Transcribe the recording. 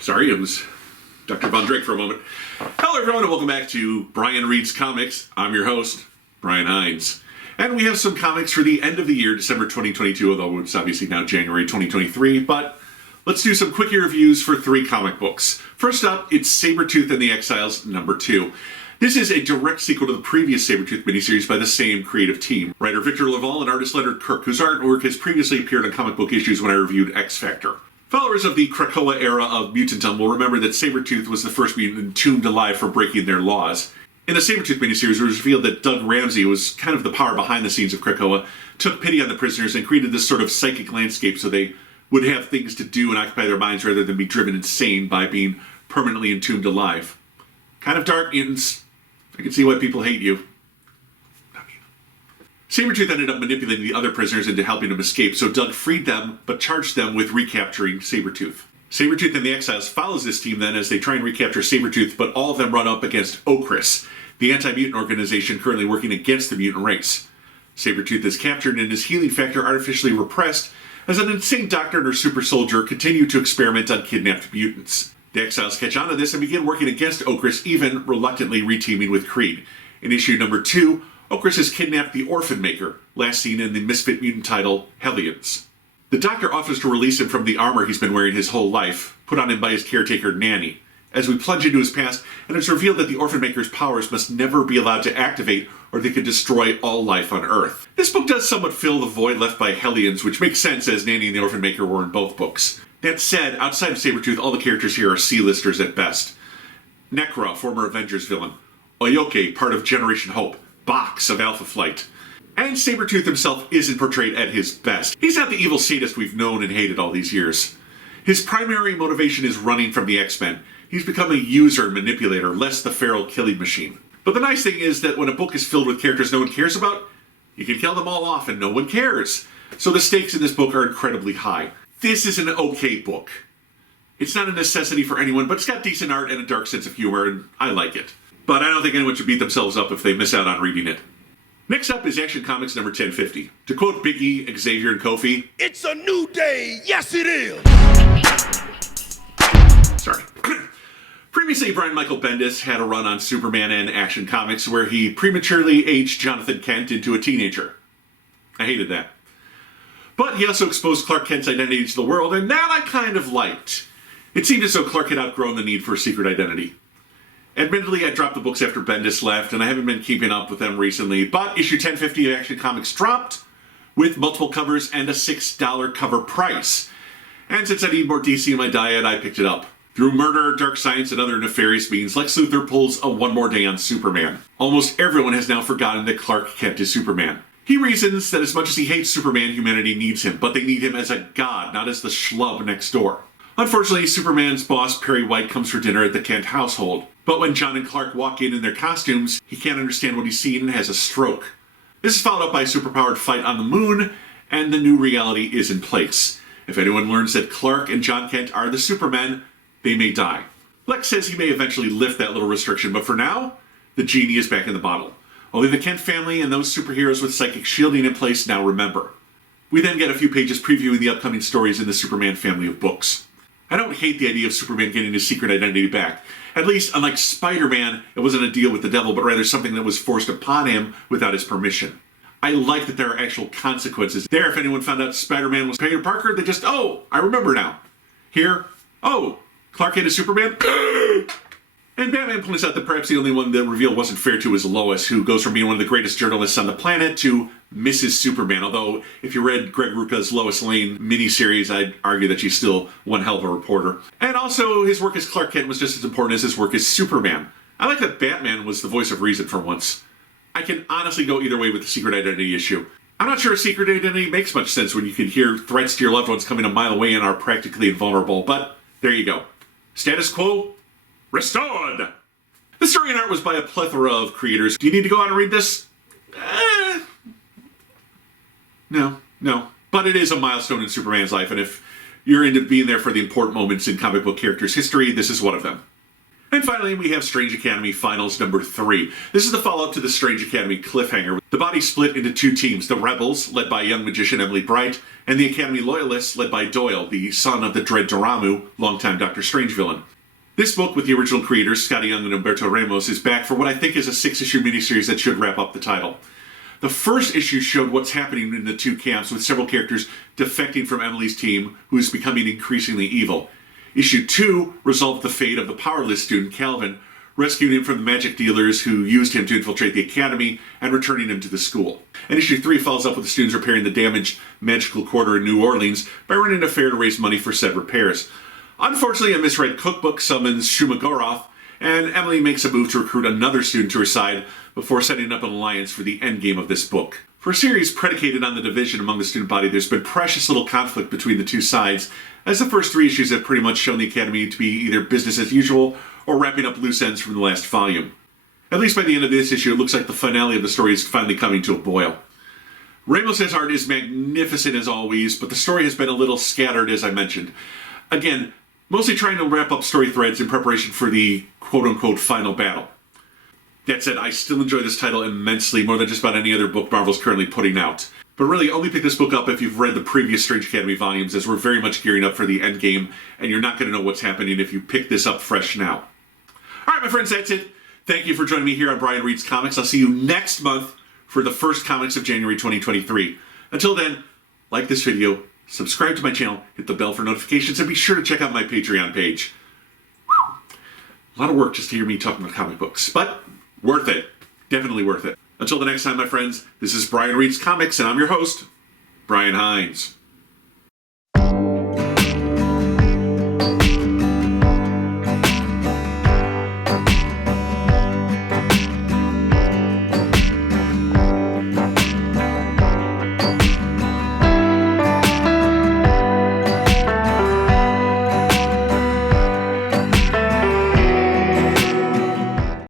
Sorry, it was Dr. Von Drake for a moment. Hello everyone and welcome back to Brian Reads Comics. I'm your host, Brian Hines. And we have some comics for the end of the year, December 2022, although it's obviously now January 2023, but let's do some quickie reviews for 3 comic books. First up, it's Sabertooth and the Exiles #2. This is a direct sequel to the previous Sabertooth miniseries by the same creative team. Writer Victor Laval and artist Leonard Kirk, whose artwork has previously appeared on comic book issues when I reviewed X Factor. Followers of the Krakoa era of Mutantum will remember that Sabertooth was the first mutant entombed alive for breaking their laws. In the Sabertooth miniseries, it was revealed that Doug Ramsey was kind of the power behind the scenes of Krakoa, took pity on the prisoners, and created this sort of psychic landscape so they would have things to do and occupy their minds rather than be driven insane by being permanently entombed alive. Kind of dark, mutants. I can see why people hate you. Sabertooth ended up manipulating the other prisoners into helping them escape, so Doug freed them, but charged them with recapturing Sabertooth. Sabertooth and the Exiles follows this team then as they try and recapture Sabertooth, but all of them run up against Okris, the anti-mutant organization currently working against the mutant race. Sabertooth is captured and his healing factor artificially repressed as an insane doctor and her super soldier continue to experiment on kidnapped mutants. The Exiles catch on to this and begin working against Okris, even reluctantly reteaming with Creed. In issue number 2, Okris has kidnapped the Orphan-Maker, last seen in the misfit mutant title, Hellions. The doctor offers to release him from the armor he's been wearing his whole life, put on him by his caretaker, Nanny, as we plunge into his past, and it's revealed that the Orphan-Maker's powers must never be allowed to activate, or they could destroy all life on Earth. This book does somewhat fill the void left by Hellions, which makes sense as Nanny and the Orphan-Maker were in both books. That said, outside of Sabertooth, all the characters here are C-listers at best. Nekra, former Avengers villain. Oyoke, part of Generation Hope. Box of Alpha Flight. And Sabertooth himself isn't portrayed at his best. He's not the evil sadist we've known and hated all these years. His primary motivation is running from the X-Men. He's become a user and manipulator, less the feral killing machine. But the nice thing is that when a book is filled with characters no one cares about, you can kill them all off and no one cares. So the stakes in this book are incredibly high. This is an okay book. It's not a necessity for anyone, but it's got decent art and a dark sense of humor, and I like it. But I don't think anyone should beat themselves up if they miss out on reading it. Next up is Action Comics number 1050. To quote Biggie, Xavier, and Kofi, "It's a new day, yes it is!" Sorry. Previously, Brian Michael Bendis had a run on Superman and Action Comics where he prematurely aged Jonathan Kent into a teenager. I hated that. But he also exposed Clark Kent's identity to the world, and that I kind of liked. It seemed as though Clark had outgrown the need for a secret identity. Admittedly, I dropped the books after Bendis left, and I haven't been keeping up with them recently, but issue 1050 of Action Comics dropped, with multiple covers and a $6 cover price. And since I need more DC in my diet, I picked it up. Through murder, dark science, and other nefarious means, Lex Luthor pulls a one more day on Superman. Almost everyone has now forgotten that Clark Kent is Superman. He reasons that as much as he hates Superman, humanity needs him, but they need him as a god, not as the schlub next door. Unfortunately, Superman's boss, Perry White, comes for dinner at the Kent household. But when John and Clark walk in their costumes, he can't understand what he's seen and has a stroke. This is followed up by a superpowered fight on the moon, and the new reality is in place. If anyone learns that Clark and John Kent are the Supermen, they may die. Lex says he may eventually lift that little restriction, but for now, the genie is back in the bottle. Only the Kent family and those superheroes with psychic shielding in place now remember. We then get a few pages previewing the upcoming stories in the Superman family of books. I don't hate the idea of Superman getting his secret identity back. At least, unlike Spider-Man, it wasn't a deal with the devil, but rather something that was forced upon him without his permission. I like that there are actual consequences. There, if anyone found out Spider-Man was Peter Parker, they just, oh, I remember now. Here, oh, Clark Kent is Superman? And Batman points out that perhaps the only one the reveal wasn't fair to is Lois, who goes from being one of the greatest journalists on the planet to Mrs. Superman. Although, if you read Greg Rucka's Lois Lane miniseries, I'd argue that she's still one hell of a reporter. And also, his work as Clark Kent was just as important as his work as Superman. I like that Batman was the voice of reason for once. I can honestly go either way with the secret identity issue. I'm not sure a secret identity makes much sense when you can hear threats to your loved ones coming a mile away and are practically invulnerable, but there you go. Status quo restored! The story and art was by a plethora of creators. Do you need to go out and read this? No. But it is a milestone in Superman's life, and if you're into being there for the important moments in comic book characters' history, this is one of them. And finally, we have Strange Academy Finals number 3. This is the follow-up to the Strange Academy cliffhanger. The body split into 2 teams, the Rebels, led by young magician Emily Bright, and the Academy Loyalists, led by Doyle, the son of the Dread Doramu, longtime Doctor Strange villain. This book, with the original creators, Scotty Young and Umberto Ramos, is back for what I think is a 6-issue miniseries that should wrap up the title. The first issue showed what's happening in the 2 camps, with several characters defecting from Emily's team, who is becoming increasingly evil. Issue 2 resolved the fate of the powerless student, Calvin, rescuing him from the magic dealers who used him to infiltrate the academy and returning him to the school. And issue 3 follows up with the students repairing the damaged magical quarter in New Orleans by running a fair to raise money for said repairs. Unfortunately, a misread cookbook summons Shumagoroth, and Emily makes a move to recruit another student to her side before setting up an alliance for the endgame of this book. For a series predicated on the division among the student body, there's been precious little conflict between the 2 sides, as the first 3 issues have pretty much shown the Academy to be either business as usual or wrapping up loose ends from the last volume. At least by the end of this issue, it looks like the finale of the story is finally coming to a boil. Ramos' art is magnificent as always, but the story has been a little scattered, as I mentioned. Again, mostly trying to wrap up story threads in preparation for the quote-unquote final battle. That said, I still enjoy this title immensely, more than just about any other book Marvel's currently putting out. But really, only pick this book up if you've read the previous Strange Academy volumes, as we're very much gearing up for the endgame, and you're not going to know what's happening if you pick this up fresh now. Alright, my friends, that's it. Thank you for joining me here on Brian Reads Comics. I'll see you next month for the first comics of January 2023. Until then, like this video, subscribe to my channel, hit the bell for notifications, and be sure to check out my Patreon page. Whew. A lot of work just to hear me talking about comic books, but worth it. Definitely worth it. Until the next time, my friends, this is Brian Reads Comics, and I'm your host, Brian Hines.